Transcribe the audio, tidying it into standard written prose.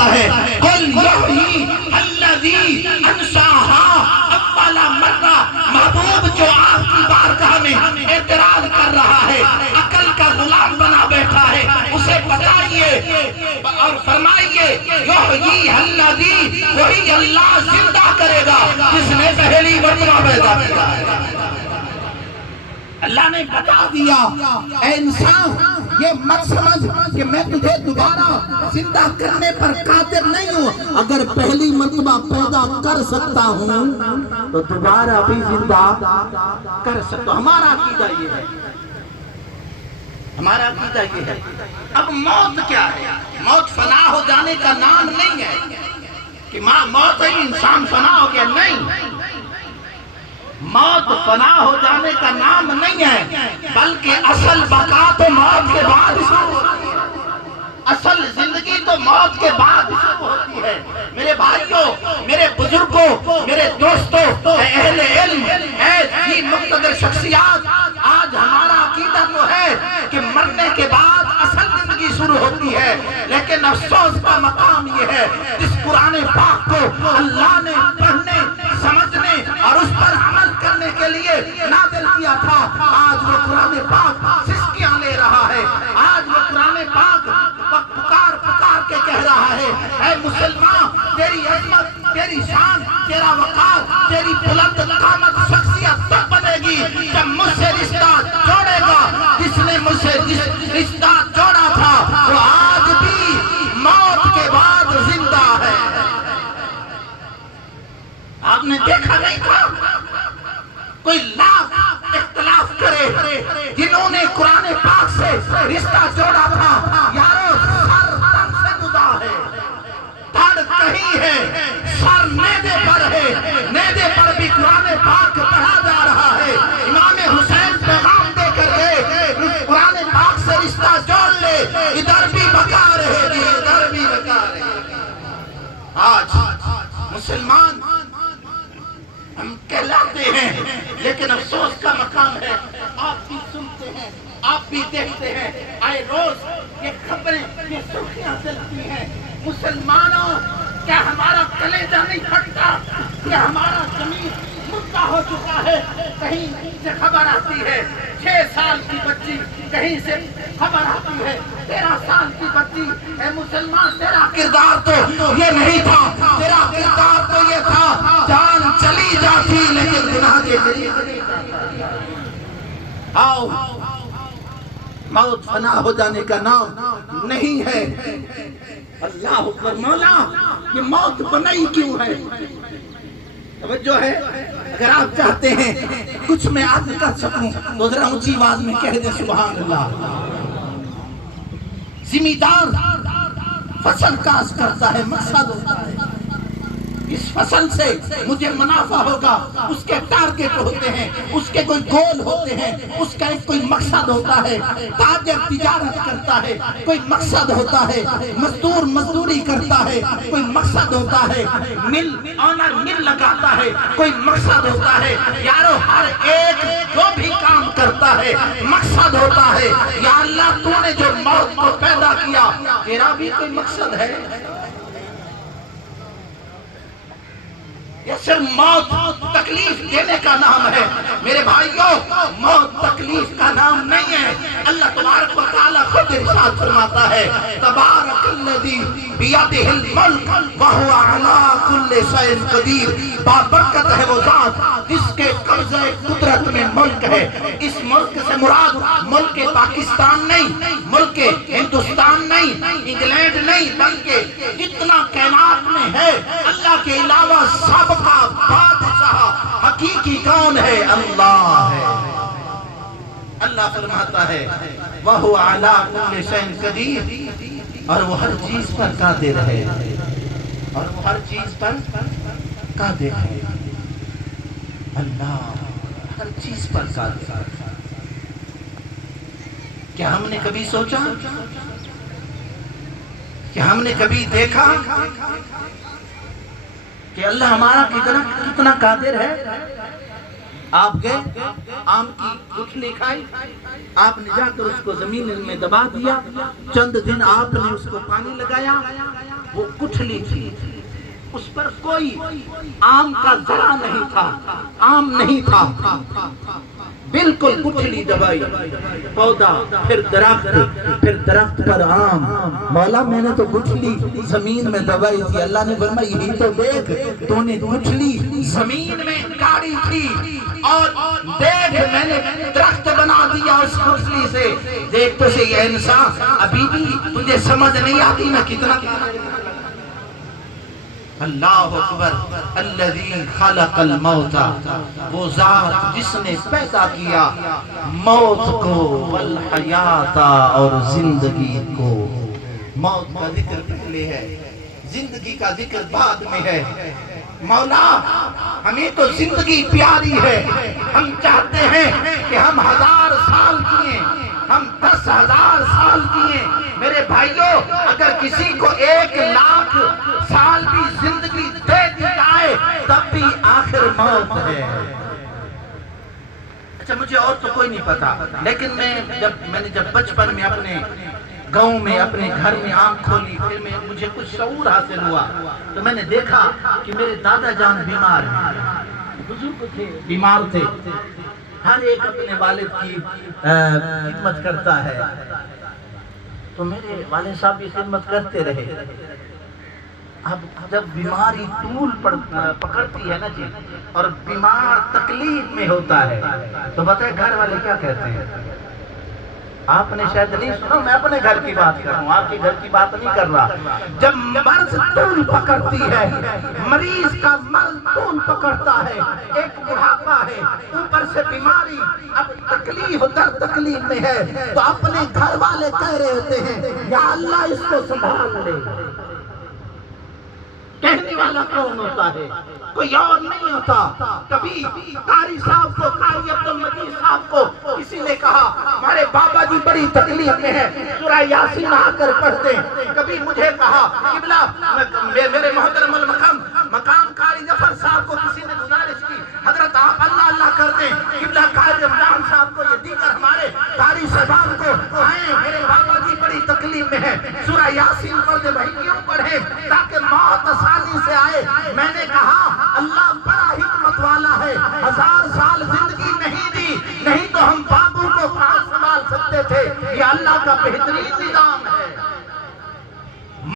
فرماتا ہے قل یحیی الذی انشاہا اول مرہ۔ محبوب جو آپ کی بارگاہ میں اعتراض کر رہا ہے، عقل کا غلام بنا بیٹھا ہے، اسے بتائیے اور فرمائیے یحیی الذی، وہی اللہ زندہ کرے گا جس نے پہلی مرتبہ پیدا کیا ہے۔ اللہ نے بتا دیا اے انسان یہ مت سمجھ کہ میں تجھے دوبارہ زندہ کرنے پر قادر نہیں ہوں، اگر پہلی مرتبہ پیدا کر سکتا ہوں تو دوبارہ بھی زندہ کر سکتا ہوں۔ ہمارا عقیدہ یہ ہے، ہمارا عقیدہ یہ ہے۔ اب موت کیا ہے؟ موت فنا ہو جانے کا نام نہیں ہے کہ موت ہے انسان فنا ہو گیا، نہیں، موت فنا ہو جانے کا نام نہیں ہے، بلکہ اصل بقا تو موت کے بعد شروع ہوتی ہے، اصل زندگی تو موت کے بعد شروع ہوتی ہے۔ میرے بھائیوں، میرے بزرگوں، میرے دوستوں، اہل علم، ایسی مقتدر شخصیات، آج ہمارا عقیدہ تو ہے کہ مرنے کے بعد اصل زندگی شروع ہوتی ہے، لیکن افسوس کا مقام یہ ہے جس قرآن پاک کو اللہ نے پڑھنے، سمجھنے اور اس پر عمل کرنے کے لیے نازل کیا تھا، آج وہ قرآن پاک سسکیاں لے رہا ہے، آج وہ قرآن پاک پکار پکار کے کہہ رہا ہے اے مسلمان، تیری عظمت، تیری شان، تیرا وقار، تیری بلند قامت شخصیت تب بنے گی جب مجھ سے رشتہ جوڑے گا جس نے مجھ سے رشتہ جوڑا تھا، وہ آج بھی موت کے بعد زندہ ہے۔ آپ نے دیکھا نہیں تھا کوئی لاکھ اختلاف کرے، جنہوں نے قرآن پاک سے رشتہ جوڑا تھا، یارو سر تن سے جدا ہے، دھڑ کہیں ہے، سر نیدے پر ہے، نیدے پر بھی قرآن پاک پڑھا جا رہا ہے۔ امام حسین پیغام دے کر گئے قرآن پاک سے رشتہ جوڑ لے، ادھر بھی بقا رہے گی، ادھر بھی بقا رہے گی۔ آج مسلمان ہم کہلاتے ہیں، لیکن افسوس کا مقام ہے، آپ بھی سنتے ہیں، آپ بھی دیکھتے ہیں، آئے روز یہ خبریں، یہ سرخیاں چلتی ہیں۔ مسلمانوں، کیا ہمارا کلیجہ نہیں پھٹتا کہ ہمارا زمین مردہ ہو چکا ہے؟ کہیں سے خبر آتی ہے 6 سال کی بچی، کہیں سے خبر آتی ہے 13 سال کی بچی۔ اے مسلمان، تیرا کردار تو یہ نہیں تھا، تیرا کردار تو یہ تھا جان چلی جاتی لیکن گناہ کے قریب نہیں جاتا۔ آؤ، موت فنا ہو جانے کا نام نہیں ہے۔ اللہ اکبر، مولا یہ موت بنائی کیوں ہے؟ توجہ ہے، اگر آپ چاہتے ہیں کچھ میں عرض کر سکوں تو ذرا اونچی آواز میں کہہ دیں سبحان اللہ۔ زمیندار فصل کاشت کرتا ہے، مقصد ہوتا ہے اس فصل سے مجھے منافع ہوگا، اس کے ٹارگٹ ہوتے ہیں، اس کے کوئی گول ہوتے ہیں، اس کا ایک کوئی مقصد ہوتا ہے۔ تاجر تجارت کرتا ہے، کوئی مقصد ہوتا ہے، مزدور مزدوری کرتا ہے، کوئی مقصد ہوتا ہے، مل آنر مل لگاتا ہے، کوئی مقصد ہوتا ہے۔ یارو ہر ایک جو بھی کام کرتا ہے مقصد ہوتا ہے۔ یا اللہ، تو نے جو موت کو پیدا کیا، تیرا بھی کوئی مقصد ہے؟ یہ صرف موت تکلیف دینے کا نام ہے۔ میرے بھائیوں، موت تکلیف کا نام نہیں ہے۔ اللہ تبارک و تعالیٰ خود ارشاد فرماتا ہے تبارک الذی بیدہ الملک وہو علی کل شیء قدیر۔ بابرکت ہے وہ ذات جس کے قبضہ قدرت میں ملک ہے۔ اس ملک سے مراد ملک پاکستان نہیں، ملک ہندوستان نہیں، انگلینڈ نہیں، بلکہ جتنا کائنات میں ہے اللہ کے علاوہ سب کا بادشاہ حقیقی کون ہے؟ اللہ ہے۔ اللہ فرماتا ہے وَهُوَ عَلَىٰ كُلِّ شَيْءٍ قَدِيرٌ، اور وہ ہر چیز پر قادر ہے، اور وہ ہر چیز پر قادر ہے۔ اللہ ہر چیز پر قادر ہے۔ کیا ہم نے کبھی سوچا؟ کیا ہم نے کبھی دیکھا کہ اللہ ہمارا کتنا قادر ہے؟ آپ گئے، آم کی گٹھلی کھائی، آپ نے جا کر اس کو زمین میں دبا دیا، چند دن آپ نے اس کو پانی لگایا، وہ گٹھلی تھی، اس پر کوئی آم کا ذرا نہیں تھا، آم نہیں تھا، بالکل گٹھلی دبائی، پودا پھر درخت پر آم۔ مولا میں نے تو گٹھلی زمین میں دبائی تھی، اللہ نے فرمایا یہی تو دیکھ، تو نے گٹھلی زمین میں گاڑی تھی، اور دیکھ میں نے درخت بنا دیا اس گٹھلی سے۔ دیکھ تو سے یہ انسان، ابھی بھی تجھے سمجھ نہیں آتی میں کتنا اللہ اکبر۔ الذی خلق الموت، وہ ذات جس نے پیدا کیا موت کو، والحیات اور زندگی کو۔ موت کا ذکر پہلے ہے، زندگی کا ذکر بعد میں ہے۔ مولا ہمیں تو زندگی پیاری ہے، ہم چاہتے ہیں کہ ہم 1000 سال جئیں، ہم 10,000 سال جئیں۔ میرے بھائیوں، اگر کسی کو 1,00,000 سال بھی زندگی دے دی جائے تب بھی آخر موت ہے۔ اچھا مجھے اور تو کوئی نہیں پتا، لیکن میں نے جب بچپن میں اپنے گاؤں میں اپنے گھر میں آنکھ کھولی، پھر مجھے کچھ شعور حاصل ہوا، تو میں نے دیکھا کہ میرے دادا جان بیمار ہیں، بزرگ تھے، بیمار تھے، ہر ایک اپنے والد کی خدمت کرتا ہے، تو میرے والد صاحب بھی خدمت کرتے رہے۔ اب جب بیماری طول پکڑتی ہے نا جی، اور بیمار تکلیف میں ہوتا ہے، تو بتائیں گھر والے کیا کہتے ہیں؟ آپ نے شاید نہیں سنا، میں اپنے گھر کی بات کر رہا ہوں، آپ کے گھر کی بات نہیں کر رہا۔ جب مرض طول پکڑتی ہے، مریض کا مرض طول پکڑتا ہے، ایک بڑھاپا ہے، اوپر سے بیماری، اب تکلیف در تکلیف میں ہے، تو اپنے گھر والے کہہ رہے ہوتے ہیں یا اللہ اس کو سنبھال لے۔ کہنے والا کون ہوتا ہے؟ کوئی اور نہیں ہوتا۔ کبھی قاری صاحب کو، قاری عبدالمجید صاحب کو کسی نے کہا ہمارے بابا جی بڑی تکلیف میں ہے، سورہ یاسین آ کر پڑھتے ہیں۔ کبھی مجھے کہا قبلہ، میرے محترم مقام قاری ظفر صاحب کو کسی نے گزارش کی حضرت آپ اللہ اللہ کر دیں، قبلہ قاری رمضان صاحب کو، یہ دیگر ہمارے قاری صاحبان کو، آئیں میرے بابا جی بڑی تکلیف میں ہے، سورہ یاسین پڑھ دے بھائی، کیوں پڑھیں تاکہ موت آسانی سے آئے۔ میں نے کہا اللہ بڑا حکمت والا ہے، 1000 سال زندگی نہیں دی، نہیں تو ہم بابو کو کہاں سنبھال سکتے تھے۔ یہ اللہ کا بہترین نظام